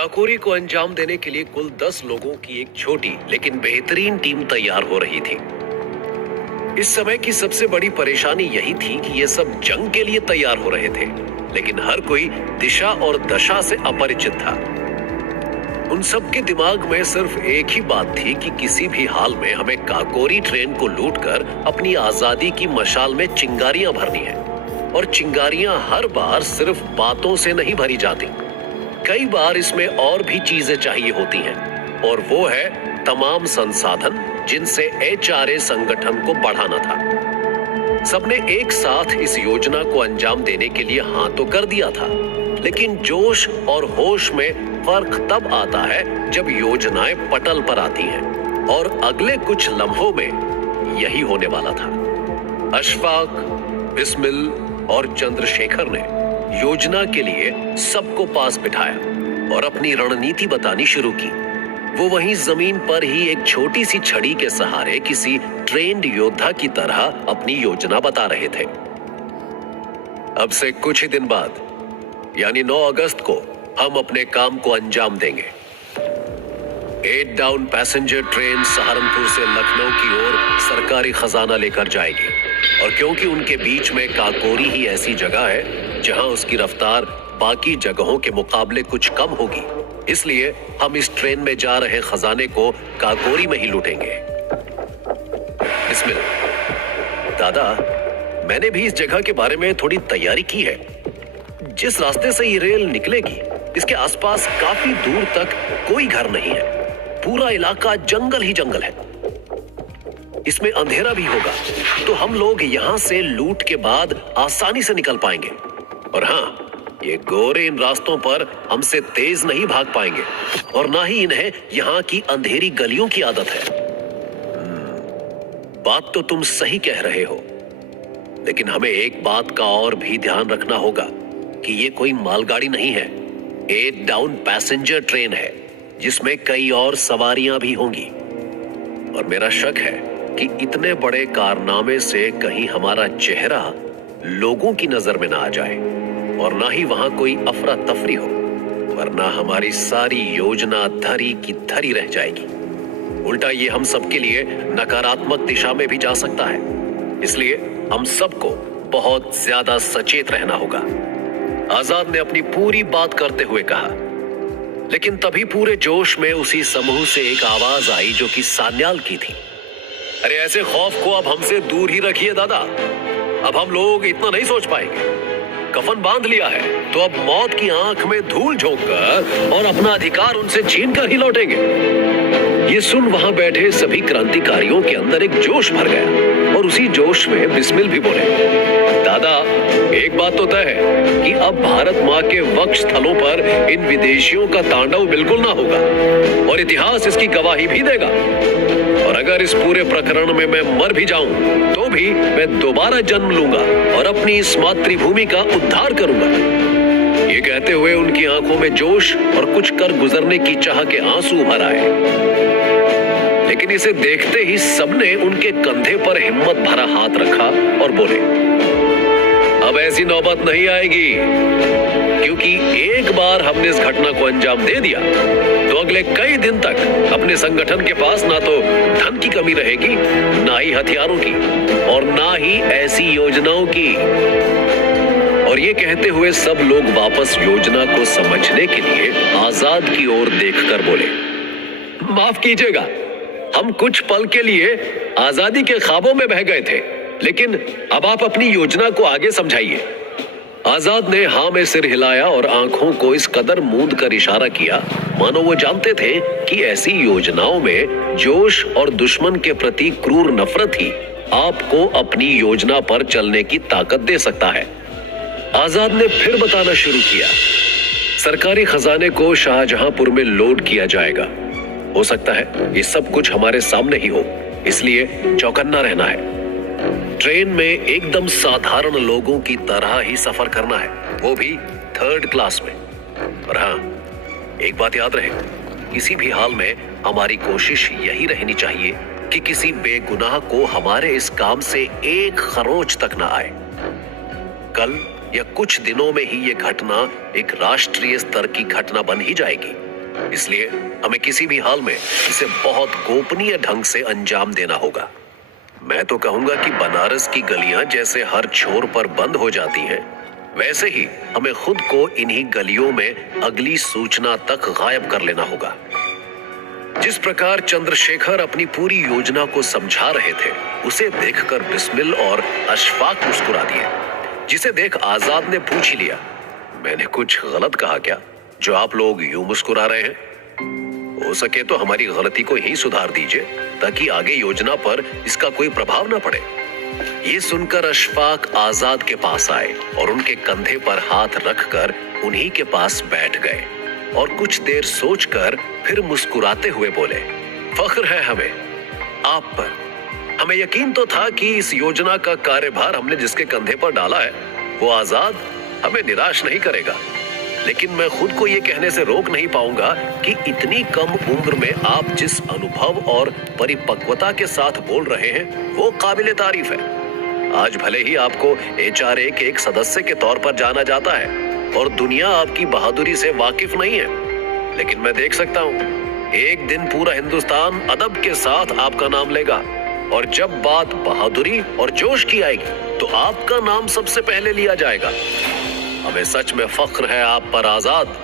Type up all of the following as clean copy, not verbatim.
काकोरी को अंजाम देने के लिए कुल 10 लोगों की एक छोटी लेकिन बेहतरीन टीम तैयार हो रही थी। इस समय की सबसे बड़ी परेशानी यही थी कि ये सब जंग के लिए तैयार हो रहे थे, लेकिन हर कोई दिशा और दशा से अपरिचित था। उन सब के दिमाग में सिर्फ एक ही बात थी कि किसी भी हाल में हमें काकोरी ट्रेन को लूटकर अपनी आजादी की मशाल में चिंगारियां भरनी है। और चिंगारियां हर बार सिर्फ बातों से नहीं भरी जाती, कई बार इसमें और भी चीजें चाहिए होती हैं, और वो है तमाम संसाधन जिनसे एचआरए संगठन को बढ़ाना था। सबने एक साथ इस योजना को अंजाम देने के लिए हाँ तो कर दिया था, लेकिन जोश और होश में फर्क तब आता है जब योजनाएं पटल पर आती हैं, और अगले कुछ लम्हों में यही होने वाला था। अशफाक, बिस्मिल और चंद्रशेखर ने योजना के लिए सबको पास बिठाया और अपनी रणनीति बतानी शुरू की। वो वहीं जमीन पर ही एक छोटी सी छड़ी के सहारे किसी ट्रेंड योद्धा की तरह अपनी योजना बता रहे थे। अब से कुछ ही दिन बाद यानी 9 अगस्त को हम अपने काम को अंजाम देंगे। 8 डाउन पैसेंजर ट्रेन सहारनपुर से लखनऊ की ओर सरकारी खजाना लेकर जाएगी, और क्योंकि उनके बीच में काकोरी ही ऐसी जगह है जहां उसकी रफ्तार बाकी जगहों के मुकाबले कुछ कम होगी, इसलिए हम इस ट्रेन में जा रहे खजाने को काकोरी में ही लूटेंगे। इसमें दादा, मैंने भी इस जगह के बारे में थोड़ी तैयारी की है। जिस रास्ते से ये रेल निकलेगी, इसके आसपास काफी दूर तक कोई घर नहीं है, पूरा इलाका जंगल ही जंगल है। इसमें अंधेरा भी होगा, तो हम लोग यहां से लूट के बाद आसानी से निकल पाएंगे। और हाँ, ये गोरे इन रास्तों पर हमसे तेज नहीं भाग पाएंगे, और ना ही इन्हें यहाँ की अंधेरी गलियों की आदत है। बात तो तुम सही कह रहे हो, लेकिन हमें एक बात का और भी ध्यान रखना होगा कि ये कोई मालगाड़ी नहीं है, 8 डाउन पैसेंजर ट्रेन है जिसमें कई और सवारियां भी होंगी। और मेरा शक है कि इतने बड़े कारनामे से कहीं हमारा चेहरा लोगों की नजर में ना आ जाए, और ना ही वहां कोई अफरा तफरी हो, वरना हमारी सारी योजना धरी की धरी रह जाएगी। उल्टा ये हम सबके लिए नकारात्मक दिशा में भी जा सकता है, इसलिए हम सबको बहुत ज्यादा सचेत रहना होगा। आजाद ने अपनी पूरी बात करते हुए कहा, लेकिन तभी पूरे जोश में उसी समूह से एक आवाज आई जो कि सान्याल की थी। अरे ऐसे खौफ को अब हमसे दूर ही रखिए दादा, अब हम लोग इतना नहीं सोच पाएंगे। कफन बांध लिया है तो अब मौत की आंख में धूल झोंककर और अपना अधिकार उनसे छीन कर ही लौटेंगे। ये सुन वहां बैठे सभी क्रांतिकारियों के अंदर एक जोश भर गया, और उसी जोश में बिस्मिल भी बोले, दादा एक बात तो तय है कि अब भारत माँ के वक्ष स्थलों पर इन विदेशियों का तांडव बिल्कुल ना होगा, और इतिहास इसकी गवाही भी देगा। और अगर इस पूरे प्रकरण में मैं मर भी जाऊं तो भी मैं दोबारा जन्म लूंगा और अपनी इस मातृभूमि का उद्धार करूंगा। ये कहते हुए उनकी आंखों में जोश और कुछ कर गुजरने की चाह के आंसू भर आए, लेकिन इसे देखते ही सबने उनके कंधे पर हिम्मत भरा हाथ रखा और बोले, अब ऐसी नौबत नहीं आएगी, क्योंकि एक बार हमने इस घटना को अंजाम दे दिया तो अगले कई दिन तक अपने संगठन के पास ना तो धन की कमी रहेगी, ना ही हथियारों की, और ना ही ऐसी योजनाओं की। और ये कहते हुए सब लोग वापस योजना को समझने के लिए आजाद की ओर देखकर बोले, माफ कीजिएगा, हम कुछ पल के लिए आजादी के ख्वाबों में बह गए थे, लेकिन अब आप अपनी योजना को आगे समझाइए। आजाद ने हाँ में सिर हिलाया और आंखों को इस कदर मूंद कर इशारा किया मानो वो जानते थे कि ऐसी योजनाओं में जोश और दुश्मन के प्रति क्रूर नफरत ही आपको अपनी योजना पर चलने की ताकत दे सकता है। आजाद ने फिर बताना शुरू किया, सरकारी खजाने को शाहजहांपुर में लोड किया जाएगा। हो सकता है ये सब कुछ हमारे सामने ही हो, इसलिए चौकन्ना रहना है। ट्रेन में एकदम साधारण लोगों की तरह ही सफर करना है, वो भी 3rd क्लास में। और हाँ, एक बात याद रहे, किसी भी हाल में हमारी कोशिश यही रहनी चाहिए कि किसी बेगुनाह को हमारे इस काम से एक खरोंच तक न आए। कल या कुछ दिनों में ही ये घटना एक राष्ट्रीय स्तर की घटना बन ही जाएगी, इसलिए हमें किसी भी हाल में इसे बहुत गोपनीय ढंग से अंजाम देना होगा। मैं तो कहूंगा कि बनारस की गलियां जैसे हर छोर पर बंद हो जाती हैं, वैसे ही हमें खुद को इन्हीं गलियों में अगली सूचना तक गायब कर लेना होगा। जिस प्रकार चंद्रशेखर अपनी पूरी योजना को समझा रहे थे, उसे देखकर बिस्मिल और अशफाक मुस्कुरा दिए, जिसे देख आजाद ने पूछ ही लिया, मैंने कुछ गलत कहा क्या जो आप लोग यूं मुस्कुरा रहे हैं? हो सके तो हमारी गलती को ही सुधार दीजिए ताकि आगे योजना पर इसका कोई प्रभाव न पड़े। ये सुनकर अशफाक आजाद के पास आए और उनके कंधे पर हाथ रखकर उन्हीं के पास बैठ गए और कुछ देर सोचकर फिर मुस्कुराते हुए बोले, फख्र है हमें आप पर। हमें यकीन तो था कि इस योजना का कार्यभार हमने जिसके कंधे पर डाला है वो आजाद हमें निराश नहीं करेगा, लेकिन मैं खुद को ये कहने से रोक नहीं पाऊंगा कि इतनी कम उम्र में आप जिस अनुभव और परिपक्वता के साथ बोल रहे हैं वो काबिले तारीफ है। आज भले ही आपको एचआरए के एक सदस्य के तौर पर जाना जाता है और दुनिया आपकी बहादुरी से वाकिफ नहीं है, लेकिन मैं देख सकता हूँ एक दिन पूरा हिंदुस्तान अदब के साथ आपका नाम लेगा और जब बात बहादुरी और जोश की आएगी तो आपका नाम सबसे पहले लिया जाएगा। हमें सच में फख्र है आप पर आजाद।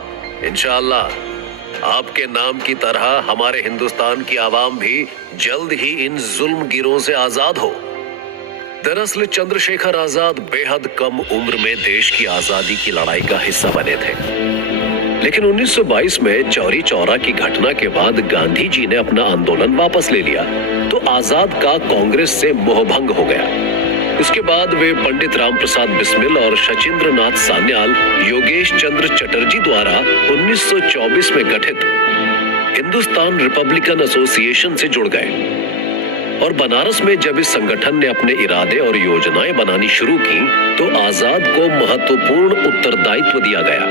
इंशाअल्लाह आपके नाम की तरह हमारे हिंदुस्तान की आवाम भी जल्द ही इन जुल्मगिरों से आजाद हो। दरअसल चंद्रशेखर आजाद बेहद कम उम्र में देश की आजादी की लड़ाई का हिस्सा बने थे, लेकिन 1922 में चौरी चौरा की घटना के बाद गांधी जी ने अपना आंदोलन वापस ले लिया तो आजाद का कांग्रेस से मोहभंग हो गया। उसके बाद वे पंडित रामप्रसाद बिस्मिल और शचीन्द्र नाथ सान्याल योगेश चंद्र चटर्जी द्वारा 1924 में गठित हिंदुस्तान रिपब्लिकन एसोसिएशन से जुड़ गए और बनारस में जब इस संगठन ने अपने इरादे और योजनाएं बनानी शुरू की तो आजाद को महत्वपूर्ण उत्तरदायित्व दिया गया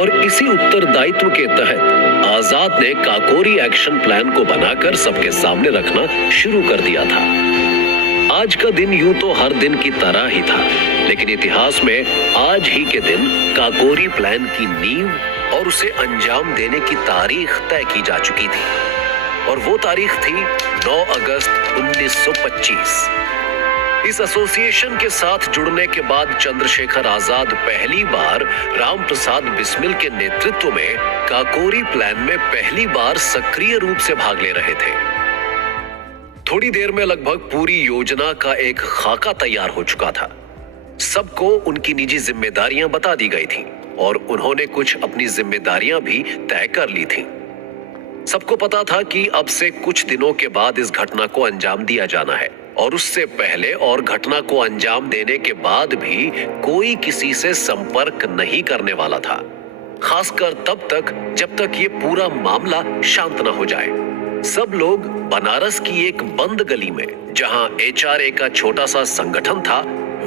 और इसी उत्तरदायित्व के तहत आजाद ने काकोरी एक्शन प्लान को बनाकर सबके सामने रखना शुरू कर दिया था। आज का दिन यूं तो हर दिन की तरह ही था, लेकिन इतिहास में आज ही के दिन काकोरी प्लान की नींव और उसे अंजाम देने की तारीख तय की जा चुकी थी और वो तारीख थी 9 अगस्त 1925। इस एसोसिएशन के साथ जुड़ने के बाद चंद्रशेखर आजाद पहली बार रामप्रसाद बिस्मिल के नेतृत्व में काकोरी प्लान में पहली बार सक्रिय रूप से भाग ले रहे थे। थोड़ी देर में लगभग पूरी योजना का एक खाका तैयार हो चुका था। सबको उनकी निजी जिम्मेदारियां बता दी गई थीं और उन्होंने कुछ अपनी जिम्मेदारियां भी तय कर ली थीं। सबको पता था कि अब से कुछ दिनों के बाद इस घटना को अंजाम दिया जाना है और उससे पहले और घटना को अंजाम देने के बाद भी कोई किसी से संपर्क नहीं करने वाला था, खासकर तब तक जब तक ये पूरा मामला शांत न हो जाए। सब लोग बनारस की एक बंद गली में जहां एचआरए का छोटा सा संगठन था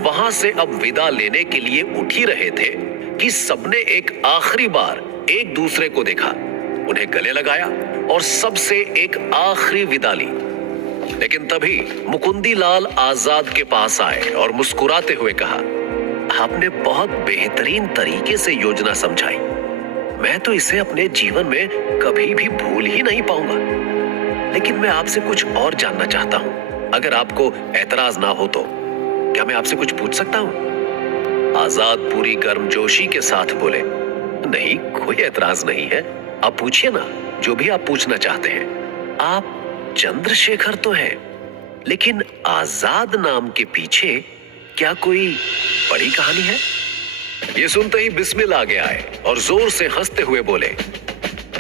वहां से अब विदा लेने के लिए उठ ही रहे थे कि सबने एक आखिरी बार एक दूसरे को देखा, उन्हें गले लगाया और सबसे एक आखिरी विदा ली। लेकिन तभी मुकुंदी लाल आजाद के पास आए और मुस्कुराते हुए कहा, आपने बहुत बेहतरीन तरीके से योजना समझाई, मैं तो इसे अपने जीवन में कभी भी भूल ही नहीं पाऊंगा। लेकिन मैं आपसे कुछ और जानना चाहता हूं, अगर आपको एतराज ना हो तो क्या मैं आपसे कुछ पूछ सकता हूं? आजाद पूरी गर्मजोशी के साथ बोले, नहीं कोई एतराज नहीं है, आप पूछिए ना जो भी आप पूछना चाहते हैं। आप चंद्रशेखर तो हैं, लेकिन आजाद नाम के पीछे क्या कोई बड़ी कहानी है? ये सुनते ही बिस्मिल आगे आए और जोर से हंसते हुए बोले,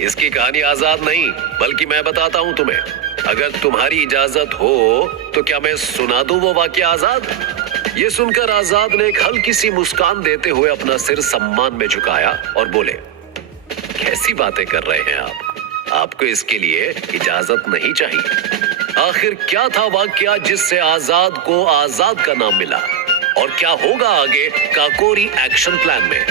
इसकी कहानी आजाद नहीं बल्कि मैं बताता हूं तुम्हें। अगर तुम्हारी इजाजत हो तो क्या मैं सुना दूं वो वाकया आजाद? ये सुनकर आजाद ने एक हल्की सी मुस्कान देते हुए अपना सिर सम्मान में झुकाया और बोले, कैसी बातें कर रहे हैं आप? आपको इसके लिए इजाजत नहीं चाहिए। आखिर क्या था वाकया जिससे आजाद को आजाद का नाम मिला और क्या होगा आगे काकोरी एक्शन प्लान में?